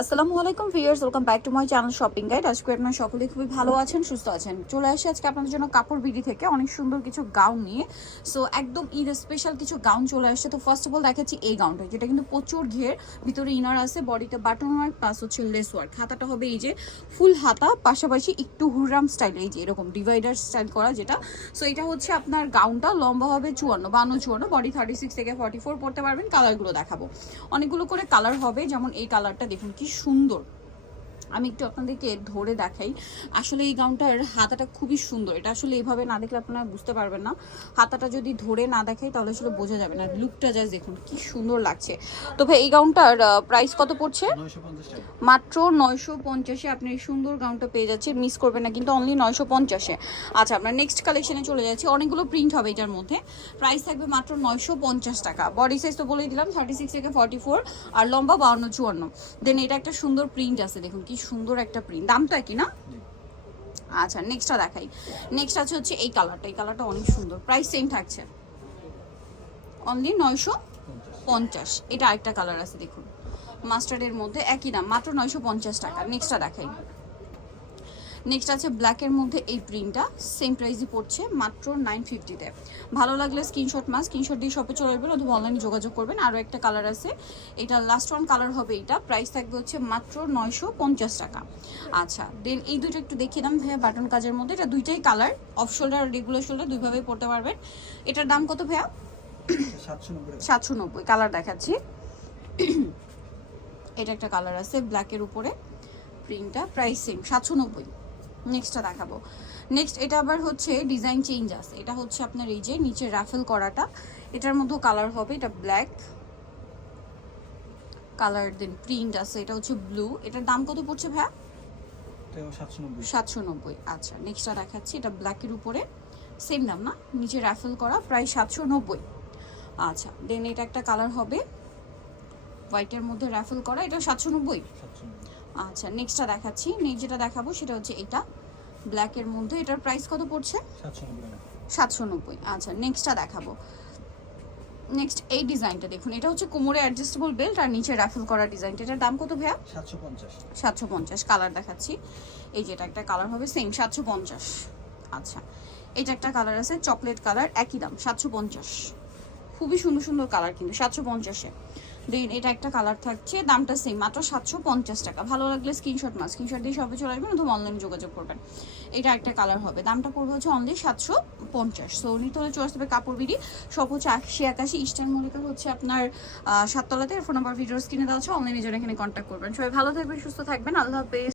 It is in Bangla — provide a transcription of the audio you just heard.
আসসালামু আলাইকুম viewers, welcome back to my channel shopping guide. আজকে আপনারা সকলেই খুবই ভালো আছেন, সুস্থ আছেন। চলে আসি আজকে আপনাদের জন্য কাপড় বিডি থেকে অনেক সুন্দর কিছু গাউন নিয়ে। সো একদম ঈদ স্পেশাল কিছু গাউন চলে আসছে। তো ফার্স্ট অফ অল দেখাচ্ছি এই গাউনটা, যেটা কিন্তু প্রচুর ঘের, ভিতরে ইনার আছে, বডিতে বাটন ওয়ার্ক প্লাস হচ্ছে লেস ওয়ার্ক। হাতাটা হবে এই যে ফুল হাতা, পাশাপাশি একটু হুররাম স্টাইল, এই যে এরকম ডিভাইডার স্টাইল করা যেটা। সো এটা হচ্ছে আপনার গাউনটা, লম্বা হবে 52, বডি 36 থেকে 44 পড়তে পারবেন। কালারগুলো দেখাবো, অনেকগুলো করে কালার হবে। যেমন এই কালারটা দেখুন কি সুন্দর, আমি একটু আপনাদেরকে ধরে দেখাই। আসলে এই গাউনটার হাতাটা খুবই সুন্দর, এটা আসলে এইভাবে না দেখলে আপনারা বুঝতে পারবেন না। হাতাটা যদি ধরে না দেখাই তাহলে আসলে বোঝা যাবে না। লুকটা জাস্ট দেখুন কি সুন্দর লাগছে। তো ভাই এই গাউনটার প্রাইস কত পড়ছে? মাত্র 950-এ আপনি এই সুন্দর গাউনটা পেয়ে যাচ্ছেন। মিস করবেন না কিন্তু, অনলি 950-এ। আচ্ছা, আমরা নেক্সট কালেকশনে চলে যাচ্ছি। অনেকগুলো প্রিন্ট হবে এটার মধ্যে, প্রাইস থাকবে মাত্র 950 টাকা। বডি সাইজ তো বলেই দিলাম 36 থেকে 44, আর লম্বা 52-54। দেন এটা একটা সুন্দর প্রিন্ট আছে, দেখুন কি সুন্দর একটা প্রিন্ট। দামটা কি না? আচ্ছা, নেক্সটটা দেখাই। নেক্সট আছে হচ্ছে এই কালারটা, এই কালারটা অনেক সুন্দর। প্রাইস সেম থাকছে, অনলি 950। এটা আরেকটা কালার আছে দেখুন, মাস্টার্ডের মধ্যে, একই দাম, মাত্র 950 টাকা। নেক্সটটা দেখাই। নেক্সট আছে ব্ল্যাকের মধ্যে এই প্রিন্টটা, সেম প্রাইসই পড়ছে মাত্র 950-তে। ভালো লাগলে স্ক্রিনশট দিয়ে শপে চলে যাবেন অথবা অনলাইনে যোগাযোগ করবেন। আরও একটা কালার আছে, এটা লাস্ট ওয়ান কালার হবে। এটা প্রাইস থাকবে হচ্ছে মাত্র 950 টাকা। আচ্ছা, দেন এই দুটো একটু দেখিয়ে দাম ভাইয়া, বাটন কাজের মধ্যে। এটা দুইটাই কালার, অফ শোল্ডার আর রেগুলার শোল্ডার দুইভাবেই পড়তে পারবেন। এটার দাম কত ভাইয়া? 790। কালার দেখাচ্ছি। এটা একটা কালার আছে ব্ল্যাকের উপরে, প্রিন্টটা প্রাইস সেম 790। নেক্সটটা দেখাবো। নেক্সট এটা আবার হচ্ছে ডিজাইন চেঞ্জ আছে। এটা হচ্ছে আপনার এই যে নিচে রাফেল করাটা, এটার মধ্যেও কালার হবে। এটা ব্ল্যাক কালার, দেন প্রিন্ট আছে, এটা হচ্ছে ব্লু। এটার দাম কত পড়ছে ভাইয়া? 790। আচ্ছা, নেক্সটটা দেখাচ্ছি। এটা ব্ল্যাকের উপরে, সেম দাম না, নিচে রাফেল করা, প্রায় 790। আচ্ছা, দেন এটা একটা কালার হবে হোয়াইটের মধ্যে রাফেল করা, এটা 790। আচ্ছা, নেক্সটটা দেখাচ্ছি। নেক্সট যেটা দেখাবো সেটা হচ্ছে এটা ব্ল্যাকের মধ্যে, এটার প্রাইস কত পড়ছে? 790। আচ্ছা, নেক্সটটা দেখাবো। নেক্সট এই ডিজাইনটা দেখুন, এটা হচ্ছে কোমরে অ্যাডজাস্টেবল বেল্ট আর নিচে রাফেল করা ডিজাইনটা। এটার দাম কত ভাইয়া? 750। কালার দেখাচ্ছি, এই যে এটা একটা কালার হবে সেম 750। আচ্ছা, এটা একটা কালার আছে চকলেট কালার, একই দাম 750। খুবই সুন্দর সুন্দর কালার কিন্তু 750-এ। দেন এটা একটা কালার থাকছে, দামটা সেম, মাত্র 750 টাকা। ভালো লাগলে স্ক্রিনশট দিয়ে সবে চলে আসবেন অথবা অনলাইনে যোগাযোগ করবেন। এটা একটা কালার হবে, দামটা পড়বে হচ্ছে অনলি 750। সো নিতে হলে চলে আসতে হবে কাপড় বিডি, সব হচ্ছে 8081 ইস্টার্ন মল্লিকা হচ্ছে আপনার 7 তলাতে। ফোন নাম্বার ভিডিওর স্ক্রিনে দেওয়া আছে, অনলাইনে জন্য এখানে কন্ট্যাক্ট করবেন। সবাই ভালো থাকবেন, সুস্থ থাকবেন, আল্লাহ হাফেজ।